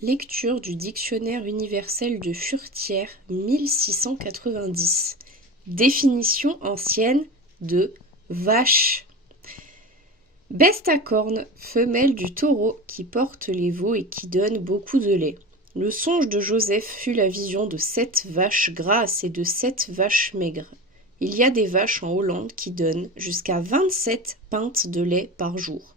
Lecture du Dictionnaire universel de Furetière 1690. Définition ancienne de vache. Bête à cornes, femelle du taureau qui porte les veaux et qui donne beaucoup de lait. Le songe de Joseph fut la vision de 7 vaches grasses et de 7 vaches maigres. Il y a des vaches en Hollande qui donnent jusqu'à 27 pintes de lait par jour.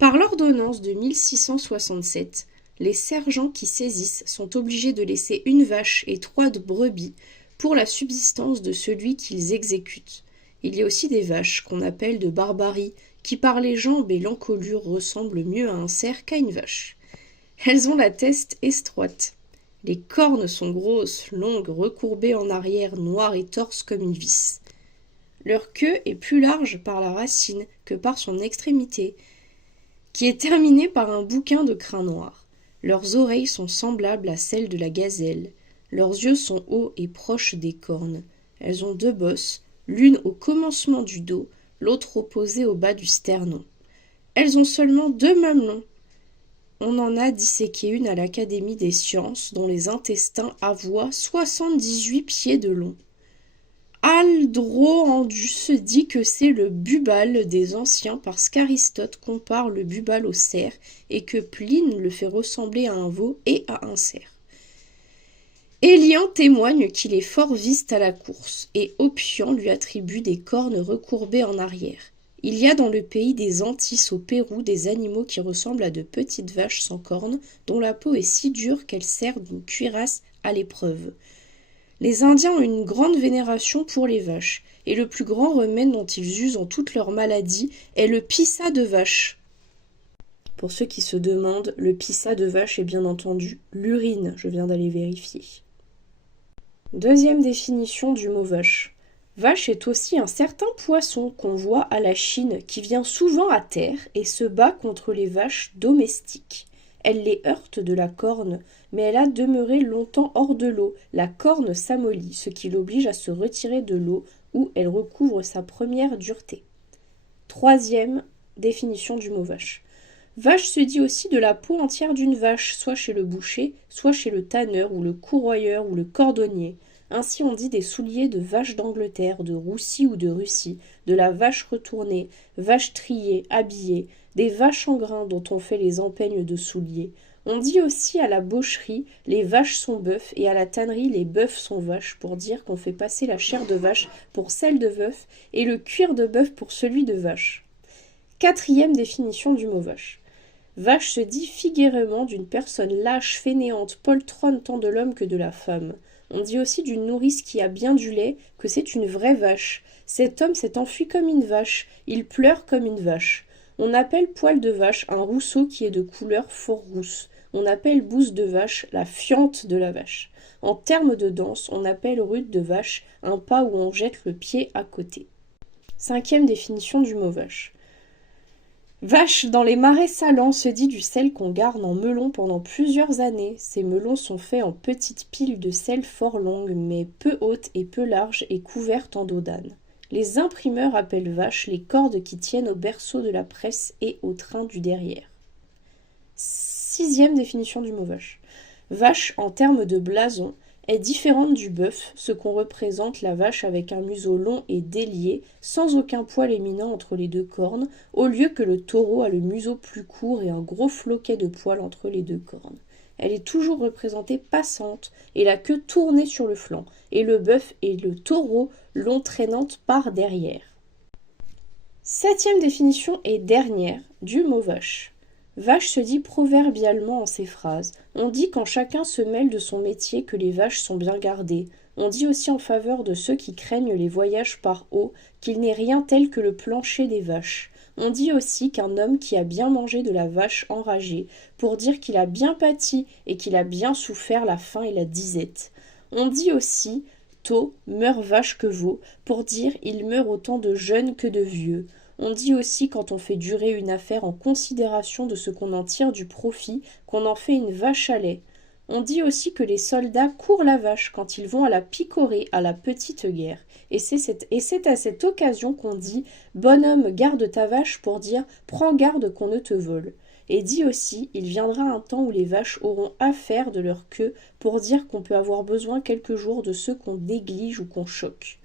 Par l'ordonnance de 1667, les sergents qui saisissent sont obligés de laisser une vache et 3 brebis pour la subsistance de celui qu'ils exécutent. Il y a aussi des vaches qu'on appelle de barbarie, qui par les jambes et l'encolure ressemblent mieux à un cerf qu'à une vache. Elles ont la teste estroite. Les cornes sont grosses, longues, recourbées en arrière, noires et torses comme une vis. Leur queue est plus large par la racine que par son extrémité, qui est terminée par un bouquin de crin noir. Leurs oreilles sont semblables à celles de la gazelle. Leurs yeux sont hauts et proches des cornes. Elles ont 2 bosses, l'une au commencement du dos, l'autre opposée au bas du sternon. Elles ont seulement 2 mamelons. On en a disséqué une à l'Académie des sciences, dont les intestins avoient 78 pieds de long. Aldroandus dit que c'est le bubal des anciens parce qu'Aristote compare le bubal au cerf et que Pline le fait ressembler à un veau et à un cerf. Élian témoigne qu'il est fort viste à la course et Oppian lui attribue des cornes recourbées en arrière. Il y a dans le pays des Antis au Pérou des animaux qui ressemblent à de petites vaches sans cornes dont la peau est si dure qu'elle sert d'une cuirasse à l'épreuve. Les Indiens ont une grande vénération pour les vaches, et le plus grand remède dont ils usent en toutes leurs maladies est le pissa de vache. Pour ceux qui se demandent, le pissa de vache est bien entendu l'urine, je viens d'aller vérifier. Deuxième définition du mot vache. Vache est aussi un certain poisson qu'on voit à la Chine qui vient souvent à terre et se bat contre les vaches domestiques. Elle les heurte de la corne, mais elle a demeuré longtemps hors de l'eau. La corne s'amollit, ce qui l'oblige à se retirer de l'eau où elle recouvre sa première dureté. Troisième définition du mot vache. Vache se dit aussi de la peau entière d'une vache, soit chez le boucher, soit chez le tanneur ou le courroyeur ou le cordonnier. Ainsi on dit des souliers de vache d'Angleterre, de Roussie ou de Russie, de la vache retournée, vache triée, habillée, des vaches en grains dont on fait les empeignes de souliers. On dit aussi à la boucherie les vaches sont bœufs et à la tannerie les bœufs sont vaches pour dire qu'on fait passer la chair de vache pour celle de bœuf et le cuir de bœuf pour celui de vache. Quatrième définition du mot vache. Vache se dit figurément d'une personne lâche, fainéante, poltronne tant de l'homme que de la femme. On dit aussi d'une nourrice qui a bien du lait que c'est une vraie vache. Cet homme s'est enfui comme une vache, il pleure comme une vache. On appelle poil de vache un rousseau qui est de couleur fort rousse. On appelle bouse de vache la fiente de la vache. En termes de danse, on appelle rude de vache un pas où on jette le pied à côté. Cinquième définition du mot vache. Vache dans les marais salants se dit du sel qu'on garde en melon pendant plusieurs années. Ces melons sont faits en petites piles de sel fort longues, mais peu hautes et peu larges et couvertes en dos d'âne. Les imprimeurs appellent vache les cordes qui tiennent au berceau de la presse et au train du derrière. Sixième définition du mot vache. Vache, en termes de blason, est différente du bœuf, ce qu'on représente la vache avec un museau long et délié, sans aucun poil éminent entre les 2 cornes, au lieu que le taureau a le museau plus court et un gros floquet de poils entre les 2 cornes. Elle est toujours représentée passante et la queue tournée sur le flanc, et le bœuf et le taureau l'ont traînante par derrière. Septième définition et dernière du mot vache. Vache se dit proverbialement en ces phrases. On dit quand chacun se mêle de son métier que les vaches sont bien gardées. On dit aussi en faveur de ceux qui craignent les voyages par eau qu'il n'est rien tel que le plancher des vaches. On dit aussi qu'un homme qui a bien mangé de la vache enragée, pour dire qu'il a bien pâti et qu'il a bien souffert la faim et la disette. On dit aussi tôt meurt vache que veau, pour dire il meurt autant de jeunes que de vieux. On dit aussi quand on fait durer une affaire en considération de ce qu'on en tire du profit, qu'on en fait une vache à lait. On dit aussi que les soldats courent la vache quand ils vont à la picorée, à la petite guerre. Et c'est à cette occasion qu'on dit « Bonhomme, garde ta vache » pour dire « Prends garde qu'on ne te vole ». Et dit aussi, il viendra un temps où les vaches auront affaire de leur queue pour dire qu'on peut avoir besoin quelques jours de ceux qu'on néglige ou qu'on choque.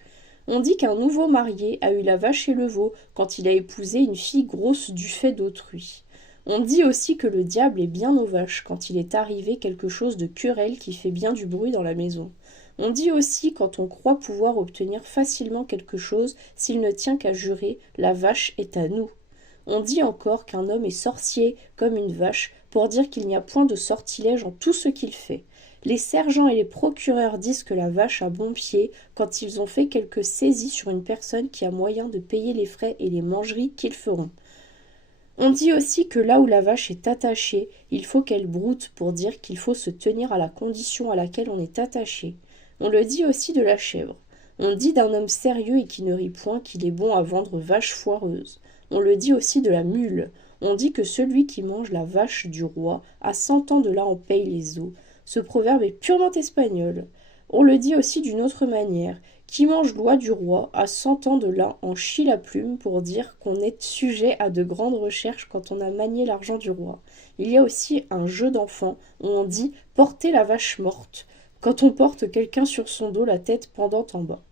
On dit qu'un nouveau marié a eu la vache et le veau quand il a épousé une fille grosse du fait d'autrui. On dit aussi que le diable est bien aux vaches quand il est arrivé quelque chose de querelle qui fait bien du bruit dans la maison. On dit aussi quand on croit pouvoir obtenir facilement quelque chose, s'il ne tient qu'à jurer, la vache est à nous. On dit encore qu'un homme est sorcier comme une vache pour dire qu'il n'y a point de sortilège en tout ce qu'il fait. Les sergents et les procureurs disent que la vache a bon pied quand ils ont fait quelques saisies sur une personne qui a moyen de payer les frais et les mangeries qu'ils feront. On dit aussi que là où la vache est attachée, il faut qu'elle broute pour dire qu'il faut se tenir à la condition à laquelle on est attaché. On le dit aussi de la chèvre. On dit d'un homme sérieux et qui ne rit point qu'il est bon à vendre vache foireuse. On le dit aussi de la mule. On dit que celui qui mange la vache du roi, à 100 ans de là en paye les os. Ce proverbe est purement espagnol. On le dit aussi d'une autre manière. Qui mange l'oie du roi, à 100 ans de là en chie la plume pour dire qu'on est sujet à de grandes recherches quand on a manié l'argent du roi. Il y a aussi un jeu d'enfant où on dit « porter la vache morte » quand on porte quelqu'un sur son dos la tête pendant en bas.